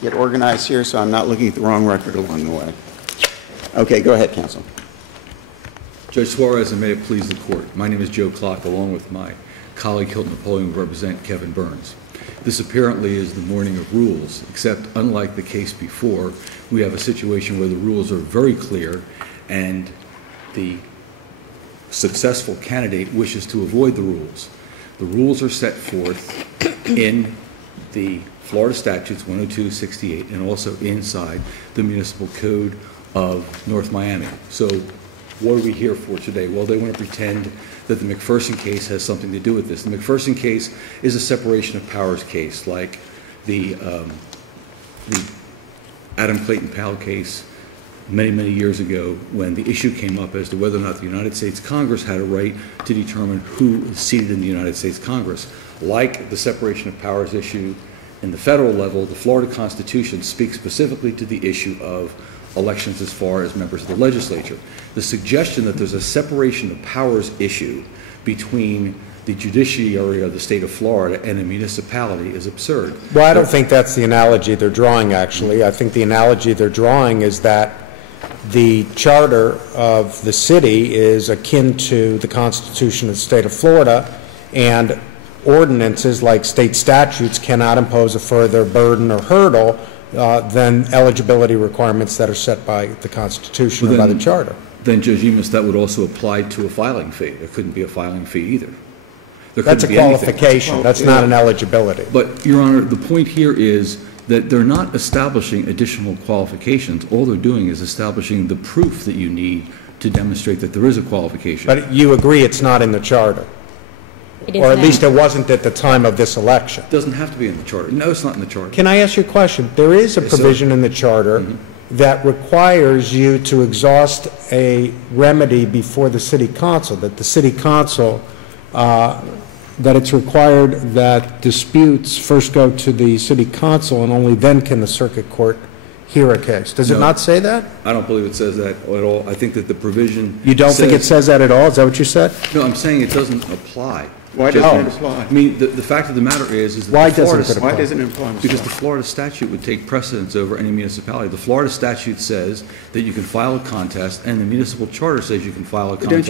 get organized here so I'm not looking at the wrong record along the way. Okay, go ahead, counsel. Judge Suarez, and may it please the court. My name is Joe Clock, along with my colleague Hilton Napoleon, who represent Kevin Burns. This apparently is the morning of rules, except unlike the case before, we have a situation where the rules are very clear and the successful candidate wishes to avoid the rules. The rules are set forth in the Florida statutes 102-68 and also inside the municipal code of North Miami. So what are we here for today? Well, they want to pretend that the McPherson case has something to do with this. The McPherson case is a separation of powers case, like the Adam Clayton Powell case many, many years ago, when the issue came up as to whether or not the United States Congress had a right to determine who is seated in the United States Congress. Like the separation of powers issue in the federal level, the Florida Constitution speaks specifically to the issue of elections as far as members of the legislature. The suggestion that there's a separation of powers issue between the judiciary of the state of Florida and a municipality is absurd. Well, I don't think that's the analogy they're drawing, actually. I think the analogy they're drawing is that the charter of the city is akin to the Constitution of the state of Florida, and ordinances like state statutes cannot impose a further burden or hurdle than eligibility requirements that are set by the Constitution or by the charter. Then, Judge Enos, that would also apply to a filing fee. There couldn't be a filing fee either. That's a qualification. That's not an eligibility. But, Your Honor, the point here is that they're not establishing additional qualifications. All they're doing is establishing the proof that you need to demonstrate that there is a qualification. But you agree it's not in the charter? Or at least it wasn't at the time of this election. It doesn't have to be in the charter. No, it's not in the charter. Can I ask you a question? There is a provision in the charter that requires you to exhaust a remedy before the city council, that the city council, that it's required that disputes first go to the city council and only then can the circuit court hear a case. Does it not say that? I don't believe it says that at all. I think that the provision You don't think it says that at all? Is that what you said? No, I'm saying it doesn't apply. Why doesn't it apply? I mean, the fact of the matter is that why doesn't it apply? Because the Florida statute would take precedence over any municipality. The Florida statute says that you can file a contest, and the municipal charter says you can file a contest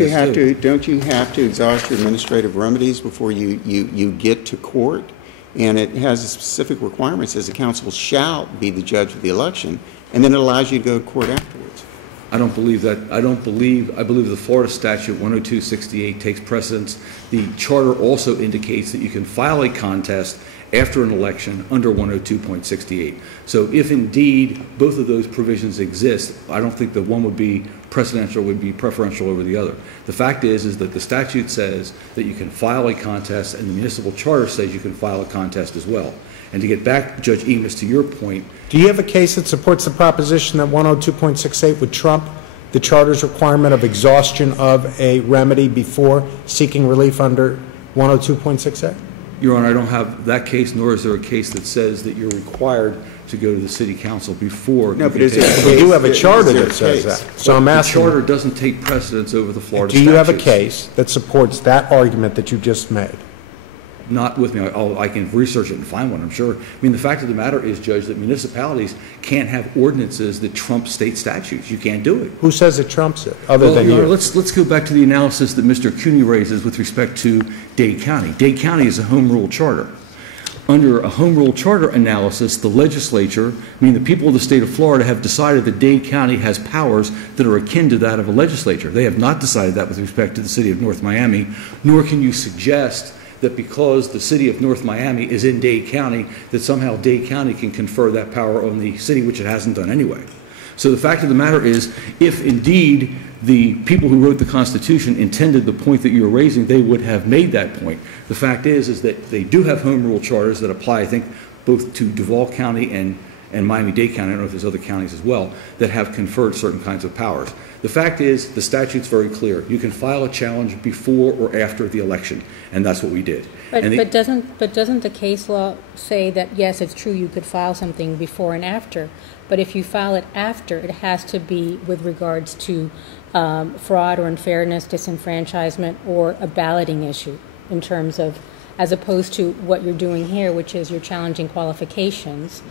Don't you have to exhaust your administrative remedies before you get to court? And it has specific requirements, says the council shall be the judge of the election, and then it allows you to go to court afterwards. I don't believe that. I believe the Florida statute 102-68 takes precedence. The charter also indicates that you can file a contest after an election under 102.68. So if indeed both of those provisions exist, I don't think that one would be preferential over the other. The fact is that the statute says that you can file a contest, and the municipal charter says you can file a contest as well. And to get back, Judge Enos, to your point. Do you have a case that supports the proposition that 102.68 would trump the charter's requirement of exhaustion of a remedy before seeking relief under 102.68? Your Honor, I don't have that case, nor is there a case that says that you're required to go to the city council before. No, but we do have a charter that says that. So I'm asking. The charter doesn't take precedence over the Florida statutes. Do you have a case that supports that argument that you just made? Not with me. I can research it and find one, I'm sure. I mean, the fact of the matter is, Judge, that municipalities can't have ordinances that trump state statutes. You can't do it. Who says it trumps it, other than you? Let's go back to the analysis that Mr. Cooney raises with respect to Dade County. Dade County is a home rule charter. Under a home rule charter analysis, the legislature, the people of the state of Florida, have decided that Dade County has powers that are akin to that of a legislature. They have not decided that with respect to the city of North Miami, nor can you suggest that because the city of North Miami is in Dade County, that somehow Dade County can confer that power on the city, which it hasn't done anyway. So the fact of the matter is, if indeed the people who wrote the Constitution intended the point that you're raising, they would have made that point. The fact is that they do have home rule charters that apply, I think, both to Duval County and Miami-Dade County. I don't know if there's other counties as well that have conferred certain kinds of powers. The fact is, the statute's very clear. You can file a challenge before or after the election, and that's what we did. But doesn't the case law say that, yes, it's true you could file something before and after, but if you file it after, it has to be with regards to fraud or unfairness, disenfranchisement, or a balloting issue in terms of, as opposed to what you're doing here, which is you're challenging qualifications.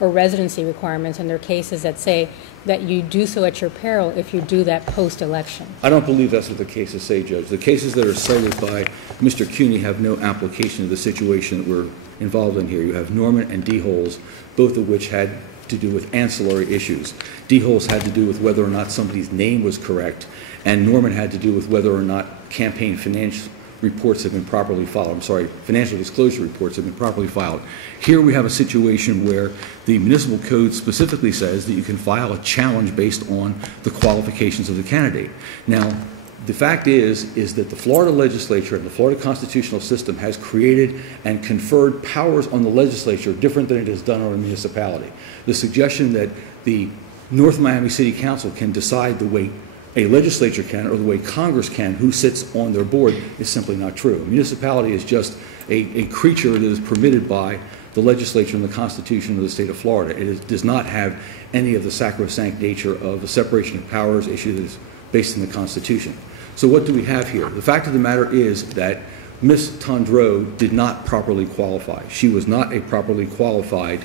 or residency requirements, and there are cases that say that you do so at your peril if you do that post-election. I don't believe that's what the cases say, Judge. The cases that are cited by Mr. Cuny have no application to the situation that we're involved in here. You have Norman and D. Holes, both of which had to do with ancillary issues. D. Holes had to do with whether or not somebody's name was correct, and Norman had to do with whether or not campaign finance reports have been properly filed. I'm sorry, financial disclosure reports have been properly filed. Here we have a situation where the municipal code specifically says that you can file a challenge based on the qualifications of the candidate. Now, the fact is that the Florida legislature and the Florida constitutional system has created and conferred powers on the legislature different than it has done on a municipality. The suggestion that the North Miami City Council can decide the way a legislature can or the way Congress can who sits on their board is simply not true. A municipality is just a creature that is permitted by the legislature and the Constitution of the state of Florida. Does not have any of the sacrosanct nature of the separation of powers issue that is based in the Constitution. So what do we have here? The fact of the matter is that Ms. Tondreau did not properly qualify. She was not a properly qualified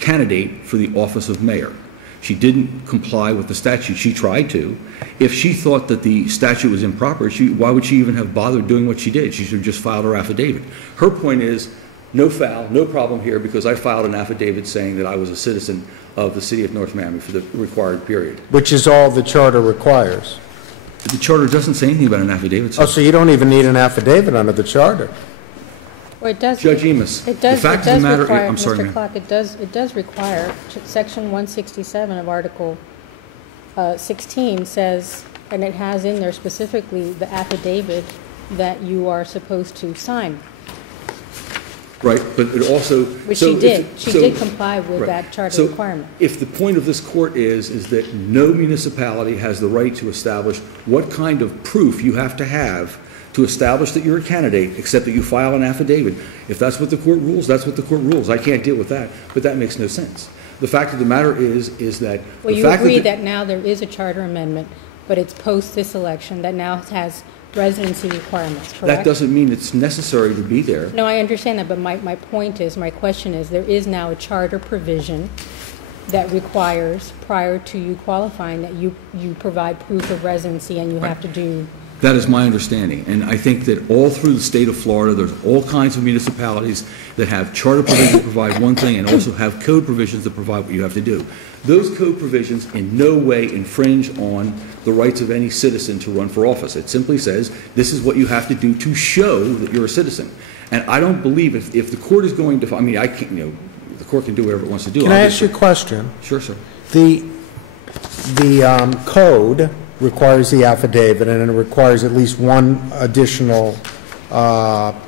candidate for the office of mayor. She didn't comply with the statute. She tried to. If she thought that the statute was improper, why would she even have bothered doing what she did? She should have just filed her affidavit. Her point is, no foul, no problem here, because I filed an affidavit saying that I was a citizen of the city of North Miami for the required period. Which is all the charter requires. The charter doesn't say anything about an affidavit. Oh, so you don't even need an affidavit under the charter. Well, it does. Judge Emus, It does. the fact It does of the matter, require, I'm sorry, Mr. ma'am. Clark. It does require. Section 167 of Article 16 says, and it has in there specifically the affidavit that you are supposed to sign. Right, but it also... Which so she did. if- She so- did comply with right. that charter So requirement. if the point of this court is that no municipality has the right to establish what kind of proof you have to establish that you're a candidate, except that you file an affidavit. If that's what the court rules, that's what the court rules. I can't deal with that, but that makes no sense. The fact of the matter is that... Well, the you fact agree that that now there is a charter amendment, but it's post this election that now has residency requirements, correct? that doesn't mean it's necessary to be there. No, I understand that, but my point is, my question is, there is now a charter provision that requires, prior to you qualifying, that you provide proof of residency and you have to do... That is my understanding, and I think that all through the state of Florida, there's all kinds of municipalities that have charter provisions that provide one thing and also have code provisions that provide what you have to do. Those code provisions in no way infringe on the rights of any citizen to run for office. It simply says, this is what you have to do to show that you're a citizen. And I don't believe if the court is going to, I mean, I can't, the court can do whatever it wants to do. Can I ask you a question? Sure, sir. The code requires the affidavit, and it requires at least one additional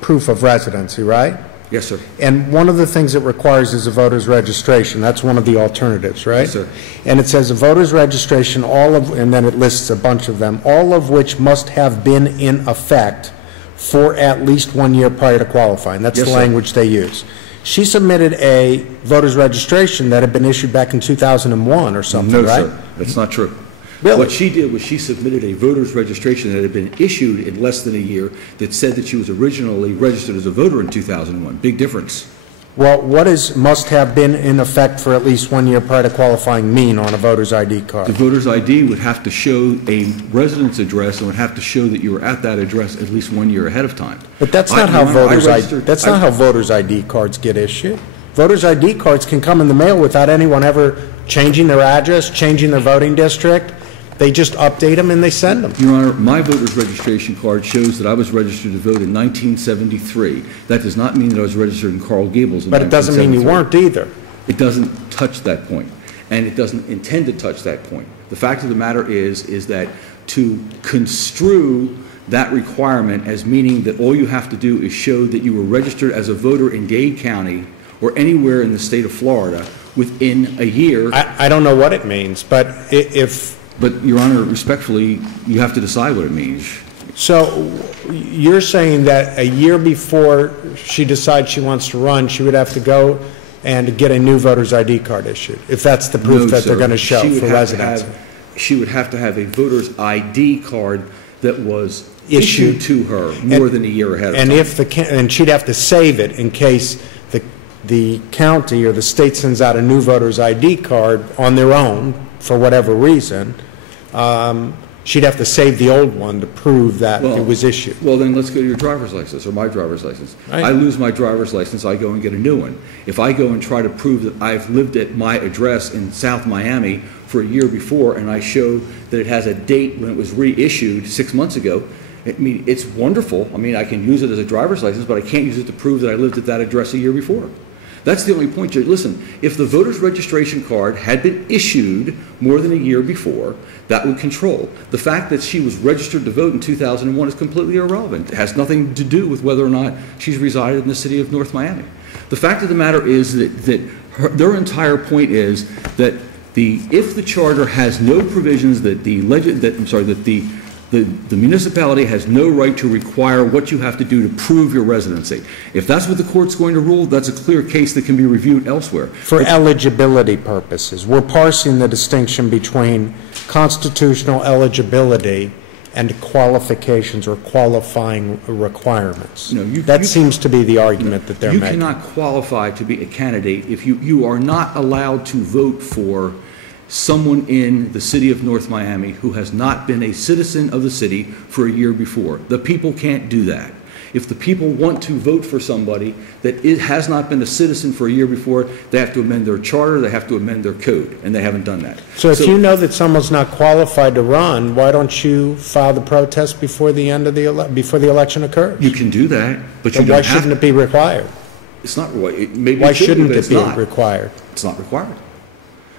proof of residency, right? Yes, sir. And one of the things it requires is a voter's registration. That's one of the alternatives, right? Yes, sir. And it says a voter's registration, and then it lists a bunch of them, all of which must have been in effect for at least 1 year prior to qualifying. That's Yes, the sir. language they use. She submitted a voter's registration that had been issued back in 2001 or something, No, right? sir. That's not true. Really? What she did was she submitted a voter's registration that had been issued in less than a year that said that she was originally registered as a voter in 2001. Big difference. Well, what does must have been in effect for at least 1 year prior to qualifying mean on a voter's ID The card? voter's ID would have to show a residence address and would have to show that you were at that address at least 1 year ahead of time. But that's I- not how Your Honor, I voters registered- that's not how voters ID cards get issued. Voters ID cards can come in the mail without anyone ever changing their address, changing their voting district. They just update them and they send them. Your Honor, my voter's registration card shows that I was registered to vote in 1973. That does not mean that I was registered in Coral Gables in 1973. But it doesn't mean you weren't either. It doesn't touch that point, and it doesn't intend to touch that point. The fact of the matter is that to construe that requirement as meaning that all you have to do is show that you were registered as a voter in Dade County or anywhere in the state of Florida within a year. I don't know what it means, but if... But, Your Honor, respectfully, you have to decide what it means. So you're saying that a year before she decides she wants to run, she would have to go and get a new voter's ID card issued, if that's the proof No, that they're sir. going to show She would for have to residency? She would have to have a voter's ID card that was issued to her more than a year ahead of time. And she'd have to save it in case the county or the state sends out a new voter's ID card on their own, for whatever reason, she'd have to save the old one to prove that it was issued. Well, then let's go to your driver's license or my driver's license. Right. I lose my driver's license, I go and get a new one. If I go and try to prove that I've lived at my address in South Miami for a year before and I show that it has a date when it was reissued 6 months ago, I mean, it's wonderful. I mean, I can use it as a driver's license, but I can't use it to prove that I lived at that address a year before. That's the only point, Judge. Listen, if the voter's registration card had been issued more than a year before, that would control. The fact that she was registered to vote in 2001 is completely irrelevant. It has nothing to do with whether or not she's resided in the city of North Miami. The fact of the matter is that their entire point is that if the charter has no provisions that the municipality has no right to require what you have to do to prove your residency. If that's what the court's going to rule, that's a clear case that can be reviewed elsewhere. For eligibility purposes, we're parsing the distinction between constitutional eligibility and qualifications or qualifying requirements. That seems to be the argument that they're making. You cannot qualify to be a candidate if you are not allowed to vote for someone in the city of North Miami who has not been a citizen of the city for a year before. The people can't do that. If the people want to vote for somebody that has not been a citizen for a year before, they have to amend their charter, they have to amend their code, and they haven't done that. So if you know that someone's not qualified to run, why don't you file the protest before the end of before the election occurs? You can do that, but you don't why shouldn't it be required? It's not. Why shouldn't it be required? It's not required.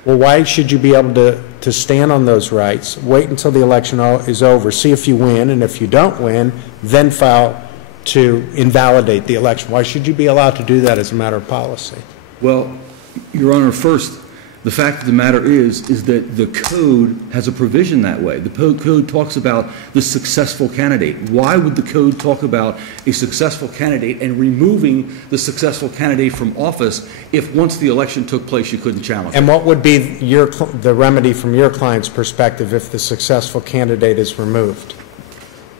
Well, why should you be able to stand on those rights, wait until the election is over, see if you win, and if you don't win, then file to invalidate the election? Why should you be allowed to do that as a matter of policy? Well, Your Honor, first, the fact of the matter is that the code has a provision that way. The code talks about the successful candidate. Why would the code talk about a successful candidate and removing the successful candidate from office if once the election took place you couldn't challenge it? And what would be the remedy from your client's perspective if the successful candidate is removed?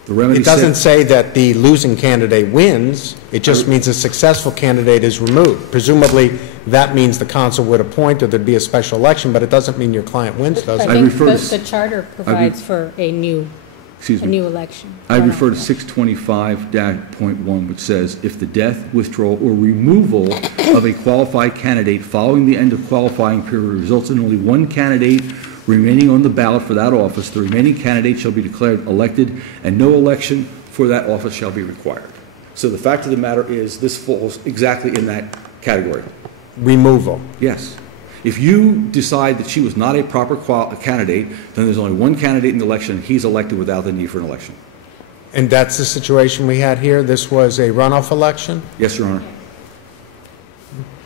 It doesn't say that the losing candidate wins. It just means a successful candidate is removed. Presumably, that means the council would appoint or there'd be a special election, but it doesn't mean your client wins, does it? I think the charter provides for a new election. I refer to 625.1, which says, if the death, withdrawal, or removal of a qualified candidate following the end of qualifying period results in only one candidate remaining on the ballot for that office, the remaining candidate shall be declared elected, and no election for that office shall be required. So the fact of the matter is, this falls exactly in that category. Removal. Yes. If you decide that she was not a proper candidate, then there's only one candidate in the election. He's elected without the need for an election. And that's the situation we had here? This was a runoff election? Yes, Your Honor.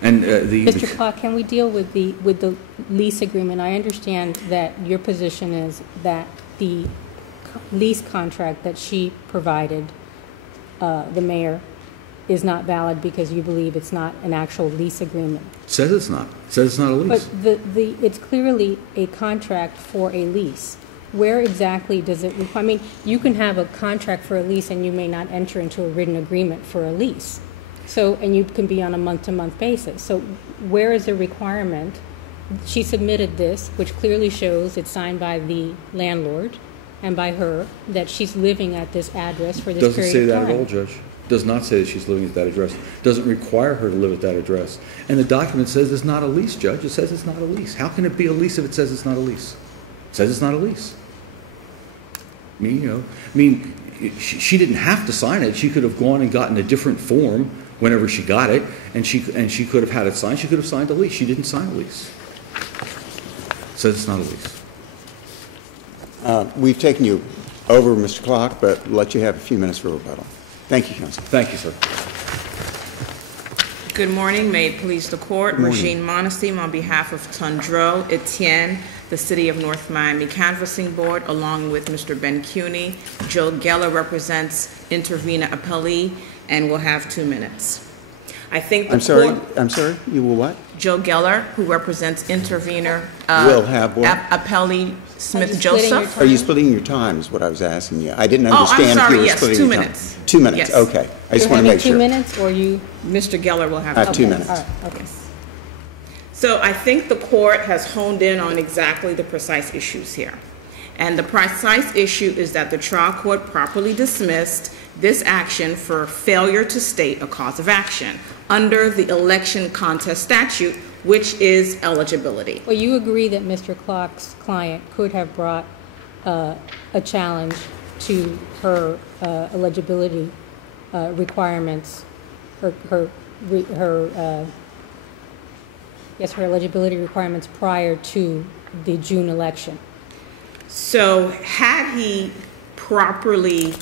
And Mr. Clark, can we deal with the lease agreement? I understand that your position is that the lease contract that she provided, the mayor, is not valid because you believe it's not an actual lease agreement. It says it's not. It says it's not a lease. But it's clearly a contract for a lease. Where exactly does it require? I mean, you can have a contract for a lease and you may not enter into a written agreement for a lease. So, and you can be on a month-to-month basis. So where is the requirement? She submitted this, which clearly shows it's signed by the landlord and by her, that she's living at this address for this period of time. Doesn't say that at all, Judge. Does not say that she's living at that address. Doesn't require her to live at that address. And the document says it's not a lease, Judge. It says it's not a lease. How can it be a lease if it says it's not a lease? It says it's not a lease. She didn't have to sign it. She could have gone and gotten a different form whenever she got it, and she could have had it signed. She could have signed a lease. She didn't sign a lease. It says it's not a lease. We've taken you over, Mr. Clark, but we'll let you have a few minutes for rebuttal. Thank you, Counsel. Thank you, sir. Good morning. May it please the court. Regine Monasteem on behalf of Tondreau, Etienne, the City of North Miami Canvassing Board, along with Mr. Ben Cuny. Joe Geller represents Intervena Appellee, and will have 2 minutes. I think the I'm sorry, you will what? Joe Geller, who represents intervener. Will have what? Appellee Smith Are you splitting your Joseph. Are you splitting your time is what I was asking you. I didn't Oh, I'm understand if sorry, you were yes, splitting 2 your time. minutes. 2 minutes, Yes. okay. I just You're want to having make 2 sure. minutes, or you? Mr. Geller will have. I have 2 Okay, minutes. all right, okay. So I think the court has honed in on exactly the precise issues here. And the precise issue is that the trial court properly dismissed this action for failure to state a cause of action under the election contest statute, which is eligibility. Well, you agree that Mr. Clark's client could have brought a challenge to her eligibility requirements, her eligibility requirements prior to the June election. So had he properly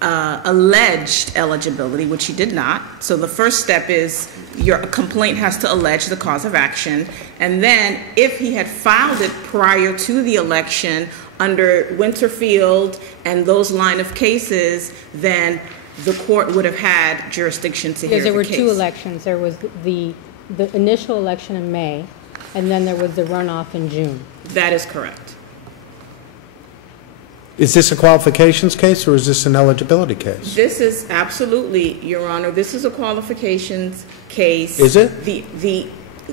alleged eligibility, which he did not, so the first step is your complaint has to allege the cause of action, and then if he had filed it prior to the election under Winterfield and those line of cases, then the court would have had jurisdiction to hear the case. Because there were two elections. There was the initial election in May, and then there was the runoff in June. That is correct. Is this a qualifications case or is this an eligibility case? This is absolutely, Your Honor, this is a qualifications case. Is it?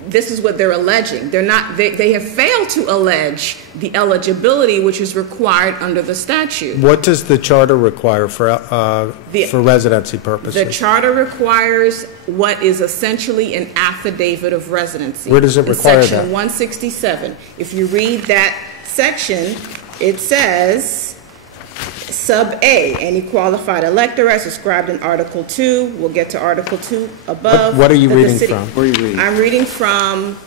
This is what they're alleging. They're not, they have failed to allege the eligibility which is required under the statute. What does the charter require for residency purposes? The charter requires what is essentially an affidavit of residency. Where does it require that? Section 167. If you read that section, it says, Sub A, any qualified elector as described in Article 2. We'll get to Article 2 above. What are you that the reading city- from? Where are you reading? I'm reading from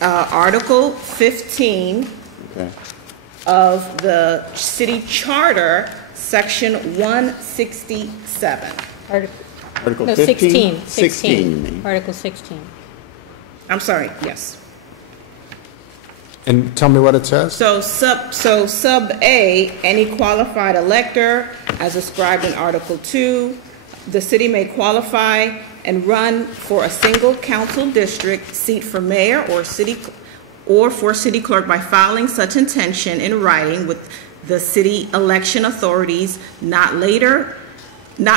Article 15 Okay. of the city charter, Section 167. Article No, 15? 16. 16, you mean. Article 16. I'm sorry, yes. And tell me what it says? So sub A, any qualified elector, as described in Article 2, the city may qualify and run for a single council district seat for mayor or for city clerk by filing such intention in writing with the city election authorities not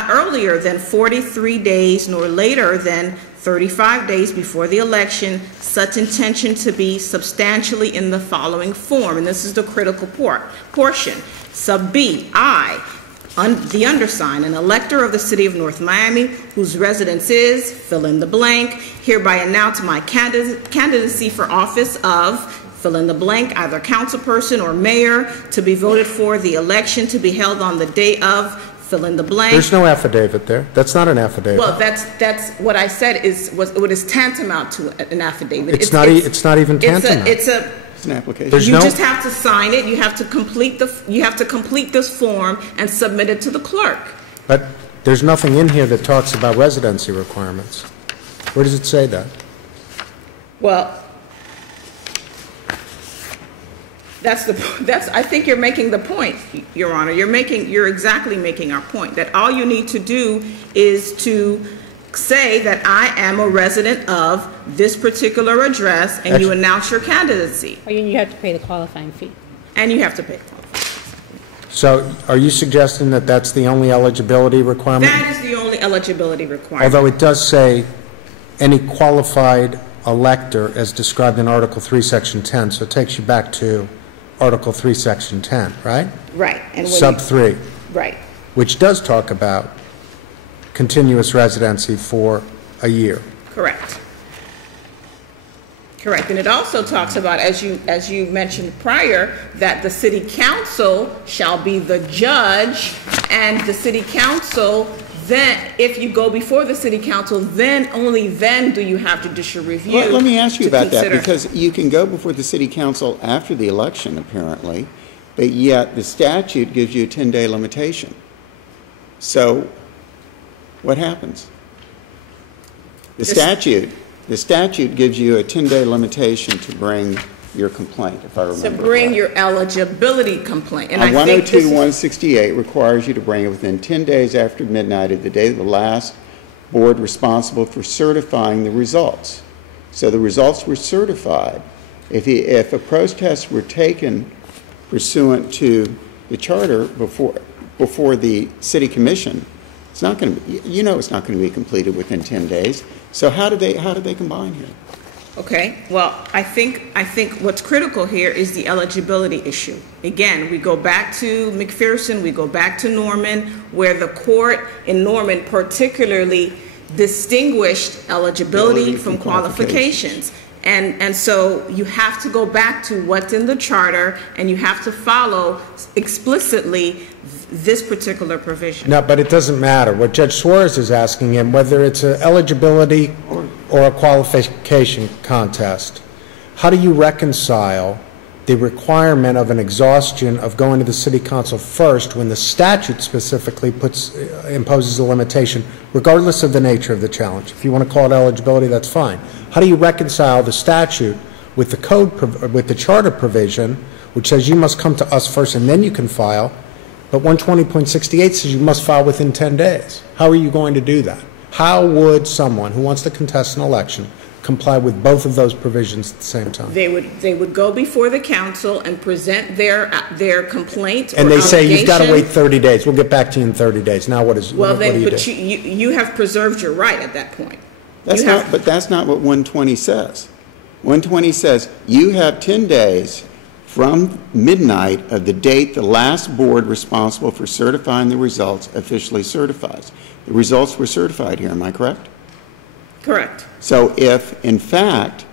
earlier than 43 days nor later than 35 days before the election, such intention to be substantially in the following form. And this is the critical portion. Sub B, I, the undersigned, an elector of the city of North Miami, whose residence is, fill in the blank, hereby announce my candidacy for office of, fill in the blank, either councilperson or mayor, to be voted for the election to be held on the day of, fill in the blank. There's no affidavit there. That's not an affidavit. Well, that's what I said is what is tantamount to an affidavit. It's not even tantamount. It's It's an application. There's you no- just have to sign it. You have to complete this form and submit it to the clerk. But there's nothing in here that talks about residency requirements. Where does it say that? Well, I think you're making the point, Your Honor. You're exactly making our point, that all you need to do is to say that I am a resident of this particular address, and you announce your candidacy. Or you have to pay the qualifying fee. And you have to pay. So are you suggesting that that's the only eligibility requirement? That is the only eligibility requirement. Although it does say any qualified elector as described in Article 3, Section 10, so it takes you back to Article 3, Section 10, right? Right. And when Sub 3, right. which does talk about continuous residency for a year. Correct. Correct. And it also talks about, as you mentioned prior, that the city council shall be the judge, and the city council, then, if you go before the city council, then, only then do you have judicial review. Well, let me ask you to about that, consider. because you can go before the city council after the election, apparently, but yet the statute gives you a 10-day limitation. So what happens? The statute gives you a 10-day limitation to bring your complaint, if I remember To bring right. your eligibility complaint. And I think 102, this is, 168 requires you to bring it within 10 days after midnight of the day of the last board responsible for certifying the results. So the results were certified. If a protest were taken pursuant to the charter before the city commission, it's not going to be, it's not going to be completed within 10 days. So how do they combine here? Okay, well, I think what's critical here is the eligibility issue. Again, we go back to McPherson, we go back to Norman, where the court in Norman particularly distinguished eligibility from qualifications. And so you have to go back to what's in the charter, and you have to follow explicitly this particular provision. No, but it doesn't matter. What Judge Suarez is asking him, whether it's an eligibility or a qualification contest, how do you reconcile the requirement of an exhaustion of going to the city council first when the statute specifically imposes a limitation, regardless of the nature of the challenge? If you want to call it eligibility, that's fine. How do you reconcile the statute with the code, with the charter provision, which says you must come to us first and then you can file, but 120.68 says you must file within 10 days? How are you going to do that? How would someone who wants to contest an election comply with both of those provisions at the same time? They would go before the council and present their complaint or and they say allegation. You've got to wait 30 days. What do you in 30 days? Now what do you do? You have preserved your right at that point. But that's not what 120 says. 120 says you have 10 days from midnight of the date the last board responsible for certifying the results officially certifies. The results were certified here, am I correct? Correct. So if, in fact,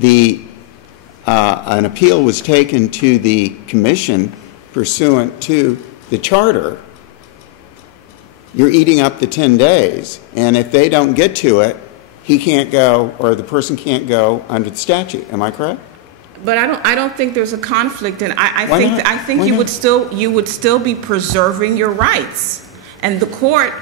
an appeal was taken to the commission pursuant to the charter, you're eating up the 10 days, and if they don't get to it, he can't go, or the person can't go under the statute. Am I correct? But I don't think there's a conflict, and I think Why you not? would still be preserving your rights. And the court,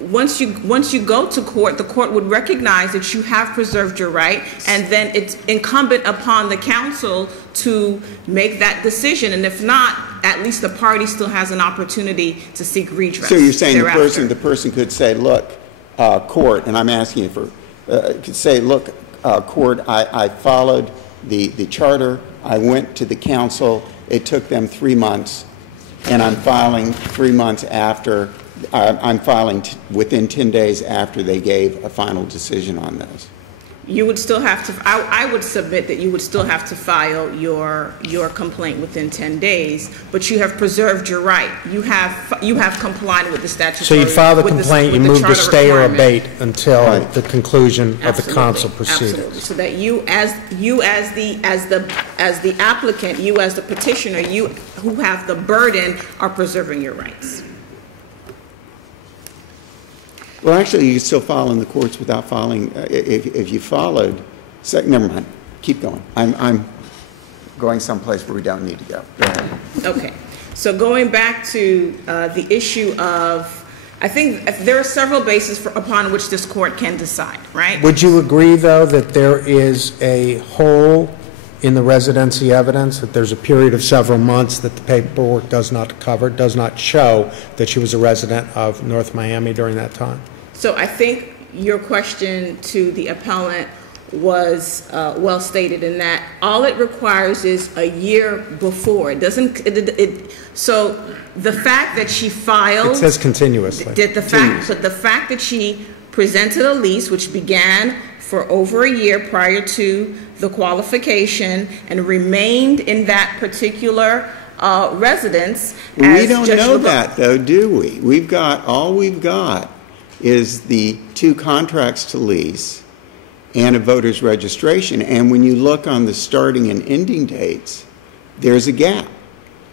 once you go to court, the court would recognize that you have preserved your right, and then it's incumbent upon the council to make that decision. And if not, at least the party still has an opportunity to seek redress. So you're saying thereafter. the person could say, look, court, and I'm asking you for, could say, look, court, I followed the charter, I went to the council, it took them 3 months, and I'm filing 3 months after, I'm filing within 10 days after they gave a final decision on this. You would still have to, I would submit that you would still have to file your complaint within 10 days, but you have preserved your right. You have complied with the statutory. So you file the complaint, you move to stay or abate until the conclusion of the council proceedings. Absolutely. So that you as the applicant, you as the petitioner, you who have the burden are preserving your rights. Well, actually, you can still file in the courts without filing, if you followed, never mind, keep going. I'm going someplace where we don't need to go. Go ahead. Okay, so going back to the issue of, I think there are several bases upon which this court can decide, right? Would you agree, though, that there is a hole in the residency evidence, that there's a period of several months that the paperwork does not cover, does not show that she was a resident of North Miami during that time? So I think your question to the appellant was well stated in that all it requires is a year before. It doesn't. So the fact that she filed. It says continuously. But the fact that she presented a lease which began for over a year prior to the qualification and remained in that particular residence. We don't know that, though, do we? All we've got is the 2 contracts to lease and a voter's registration. And when you look on the starting and ending dates, there's a gap.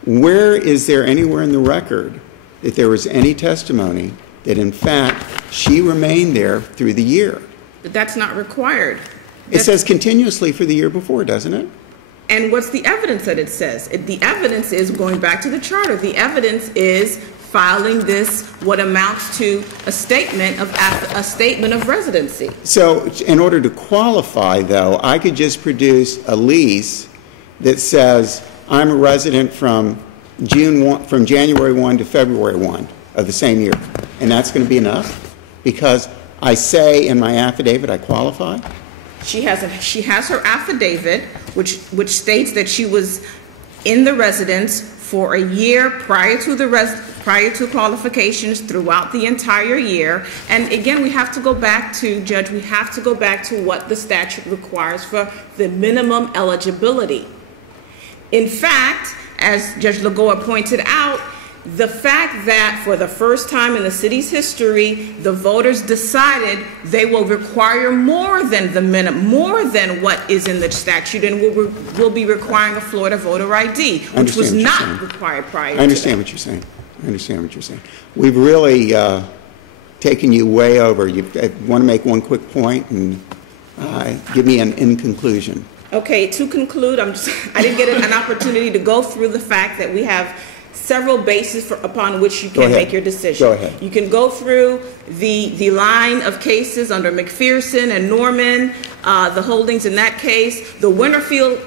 Where is there anywhere in the record that there was any testimony that, in fact, she remained there through the year? But that's not required. It says continuously for the year before, doesn't it? And what's the evidence that it says? The evidence is, going back to the charter, the evidence is filing this, what amounts to a statement of residency. So in order to qualify, though, I could just produce a lease that says I'm a resident from January 1 to February 1 of the same year, and that's going to be enough, because I say in my affidavit I qualify? She has her affidavit, which states that she was in the residence for a year prior to qualifications throughout the entire year. And again, we have to go back to, Judge, we have to go back to what the statute requires for the minimum eligibility. In fact, as Judge Lagoa pointed out, the fact that for the first time in the city's history, the voters decided they will require more than the minimum, more than what is in the statute, and will be requiring a Florida voter ID, which was not required prior to that. I understand what you're saying. I understand what you're saying. We've really taken you way over. I want to make one quick point and give me an in conclusion. Okay, to conclude, I didn't get an opportunity to go through the fact that we have several bases upon which you can make your decision. Go ahead. You can go through the line of cases under McPherson and Norman, the holdings in that case. The Winterfield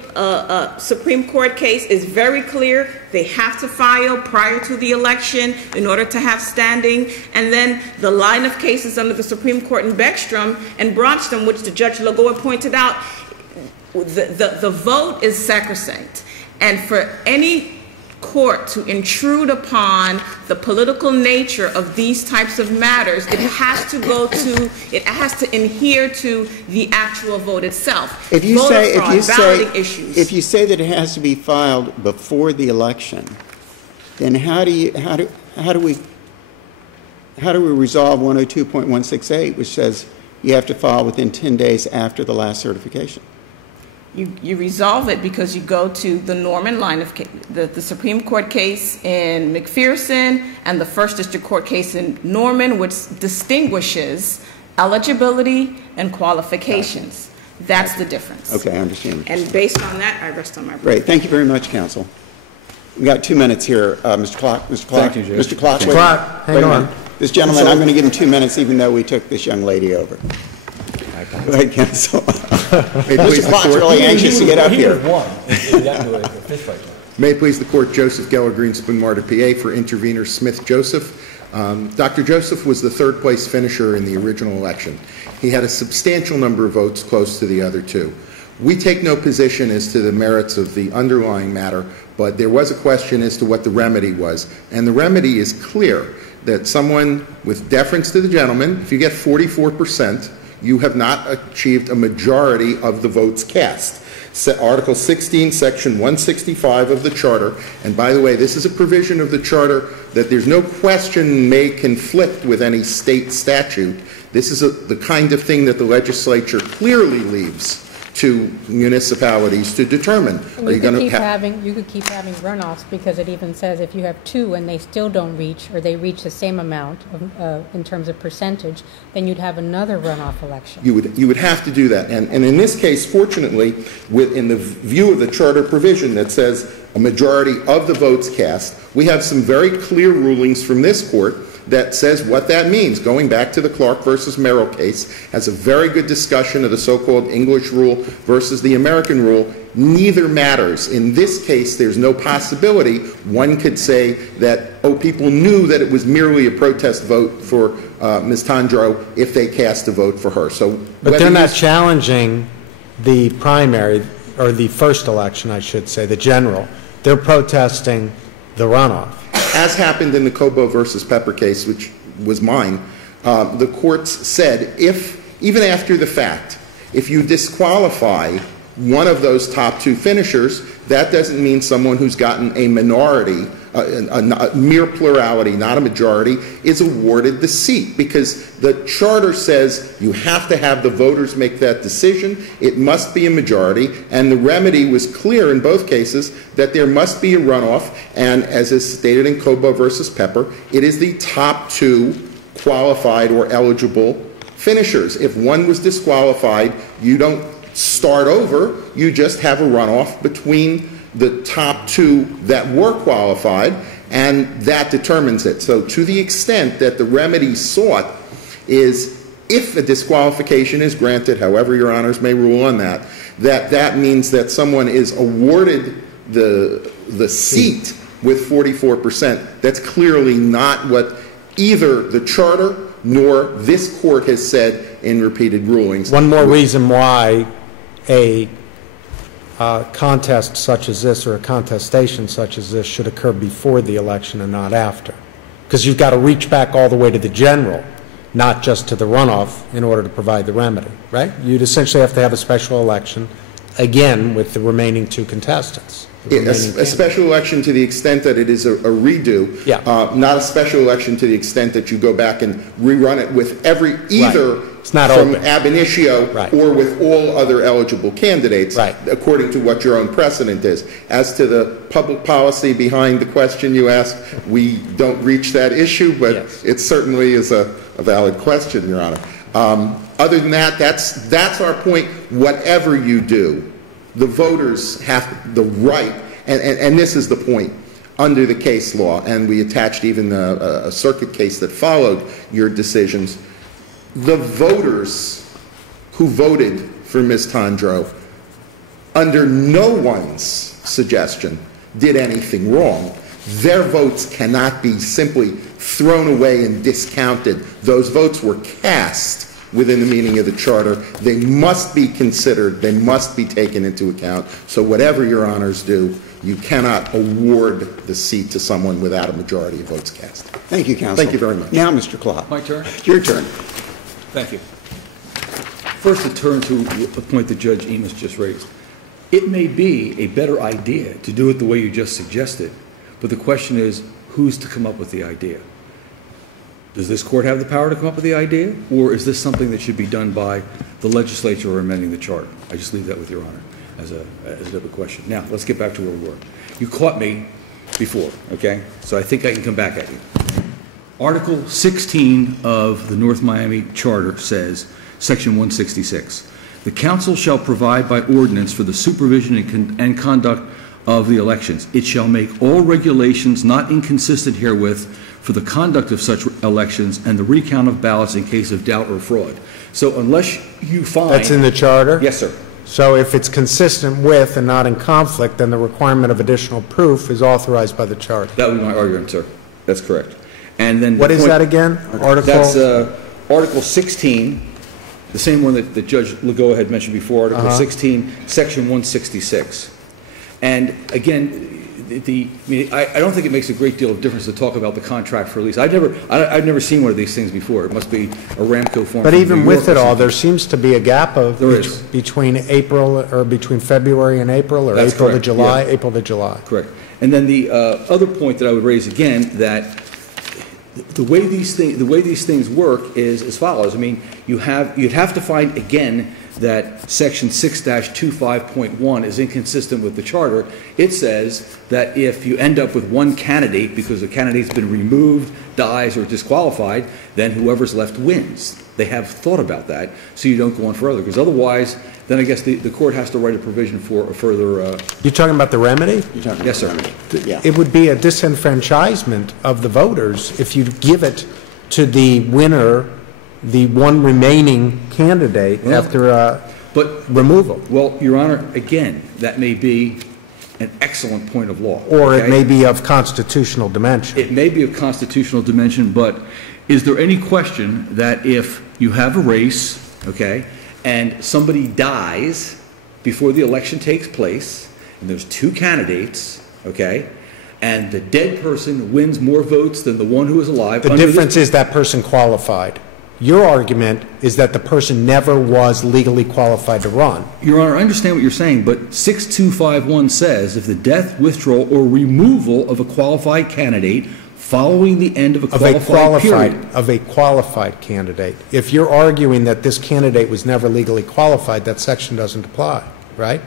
Supreme Court case is very clear. They have to file prior to the election in order to have standing. And then the line of cases under the Supreme Court in Beckstrom and Bronston, which the Judge Lagoa pointed out, the vote is sacrosanct. And for any court to intrude upon the political nature of these types of matters, it has to adhere to the actual vote itself. If you say that it has to be filed before the election, then how do we resolve 102.168, which says you have to file within 10 days after the last certification? You resolve it because you go to the Norman line of the Supreme Court case in McPherson and the First District Court case in Norman, which distinguishes eligibility and qualifications. That's the difference. Okay, I understand. And based on that, I rest on my brief. Great. Thank you very much, counsel. We've got 2 minutes here. Mr. Clark. Thank you, Judge. Mr. Clark. Mr. Clark, hang on. This gentleman, I'm going to give him 2 minutes, even though we took this young lady over. Go ahead, counsel. Mr. Clark's really anxious to get up here. May it please the court, Joseph Geller, Greenspan, Martyr, PA, for intervener Smith Joseph. Dr. Joseph was the third place finisher in the original election. He had a substantial number of votes close to the other two. We take no position as to the merits of the underlying matter, but there was a question as to what the remedy was. And the remedy is clear, that someone with deference to the gentleman, if you get 44%, you have not achieved a majority of the votes cast. Article 16, Section 165 of the Charter, and by the way, this is a provision of the Charter that there's no question may conflict with any state statute. This is the kind of thing that the legislature clearly leaves to municipalities to determine. And you could keep having runoffs, because it even says if you have two and they still don't reach, or they reach the same amount in terms of percentage, then you'd have another runoff election. You would have to do that. And in this case, fortunately, in the view of the charter provision that says a majority of the votes cast, we have some very clear rulings from this court that says what that means. Going back to the Clark versus Merrill case, has a very good discussion of the so-called English rule versus the American rule. Neither matters. In this case, there's no possibility one could say that, oh, people knew that it was merely a protest vote for Ms. Tondreau if they cast a vote for her. So, but they're not challenging the primary, or the first election, I should say, the general. They're protesting the runoff. As happened in the Cobo versus Pepper case, which was mine, the courts said even after the fact, if you disqualify one of those top two finishers, that doesn't mean someone who's gotten a minority, a mere plurality, not a majority, is awarded the seat, because the charter says you have to have the voters make that decision. It must be a majority, and the remedy was clear in both cases that there must be a runoff, and as is stated in Cobo versus Pepper, it is the top two qualified or eligible finishers. If one was disqualified, you don't start over, you just have a runoff between the top two that were qualified, and that determines it. So to the extent that the remedy sought is, if a disqualification is granted, however your honors may rule on that, that means that someone is awarded the seat with 44%. That's clearly not what either the charter nor this court has said in repeated rulings. One more reason why a contest such as this, or a contestation such as this, should occur before the election and not after. Because you've got to reach back all the way to the general, not just to the runoff, in order to provide the remedy, right? You'd essentially have to have a special election, again, with the remaining two contestants. A special election to the extent that it is a redo, Yeah. Not a special election to the extent that you go back and rerun it with either It's not from open. ab initio Right. or with all other eligible candidates, Right. according to what your own precedent is. As to the public policy behind the question you asked, we don't reach that issue, but Yes. it certainly is a valid question, Your Honor. Other than that, that's our point. Whatever you do, the voters have the right, and this is the point, under the case law, and we attached even a circuit case that followed your decisions, the voters who voted for Ms. Tondreau, under no one's suggestion, did anything wrong. Their votes cannot be simply thrown away and discounted. Those votes were cast within the meaning of the charter. They must be considered. They must be taken into account. So whatever your honors do, you cannot award the seat to someone without a majority of votes cast. Thank you, counsel. Thank you very much. Now, Mr. Klopp. My turn? Your turn. Thank you. First, to turn to a point that Judge Enos just raised. It may be a better idea to do it the way you just suggested, but the question is, who's to come up with the idea? Does this court have the power to come up with the idea, or is this something that should be done by the legislature or amending the charter? I just leave that with Your Honor as a different question. Now, let's get back to where we were. You caught me before, okay? So I think I can come back at you. Article 16 of the North Miami Charter says, Section 166, the council shall provide by ordinance for the supervision and conduct of the elections. It shall make all regulations not inconsistent herewith for the conduct of such elections and the recount of ballots in case of doubt or fraud. So unless you find... That's in the charter? Yes, sir. So if it's consistent with and not in conflict, then the requirement of additional proof is authorized by the charter. That would be my argument, sir. That's correct. And then What is that again? Article? That's Article 16, the same one that Judge Lagoa had mentioned before, Article 16, Section 166. And again, I don't think it makes a great deal of difference to talk about the contract for lease. I've never seen one of these things before. It must be a Ramco form. But even with it all, there seems to be a gap of There is. between February and April, or That's April to correct, July, yeah. April to July. Correct. And then the other point that I would raise again, that the way these things work is as follows. I mean, you'd have to find again that Section 6-25.1 is inconsistent with the charter. It says that if you end up with one candidate because the candidate's been removed, dies, or disqualified, then whoever's left wins. They have thought about that, so you don't go on further. Because otherwise, then I guess the court has to write a provision for a further... You're talking about the remedy? You're talking Yes, about sir. remedy. Yeah. It would be a disenfranchisement of the voters if you give it to the winner, the one remaining candidate, Well, after but removal. Well, Your Honor, again, that may be an excellent point of law. Or it okay? may be of constitutional dimension. It may be of constitutional dimension, but is there any question that if you have a race, okay, and somebody dies before the election takes place, and there's two candidates, okay, and the dead person wins more votes than the one who is alive... The difference is that person qualified. Your argument is that the person never was legally qualified to run. Your Honor, I understand what you're saying, but 6251 says if the death, withdrawal, or removal of a qualified candidate following the end of a qualified period. Of a qualified candidate. If you're arguing that this candidate was never legally qualified, that section doesn't apply, right?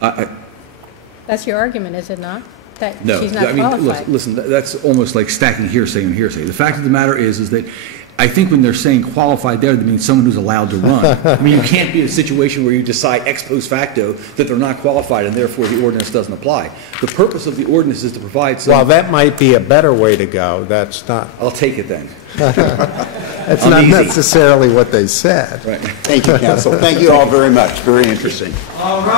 That's your argument, is it not? That No, she's not I mean, qualified. listen, that's almost like stacking hearsay on hearsay. The fact of the matter is that I think when they're saying qualified there, they mean someone who's allowed to run. I mean, you can't be in a situation where you decide ex post facto that they're not qualified and therefore the ordinance doesn't apply. The purpose of the ordinance is to provide some... Well, that might be a better way to go. That's not... I'll take it then. That's I'm not easy. necessarily what they said. Right. Thank you, counsel. Thank you all very much. Very interesting.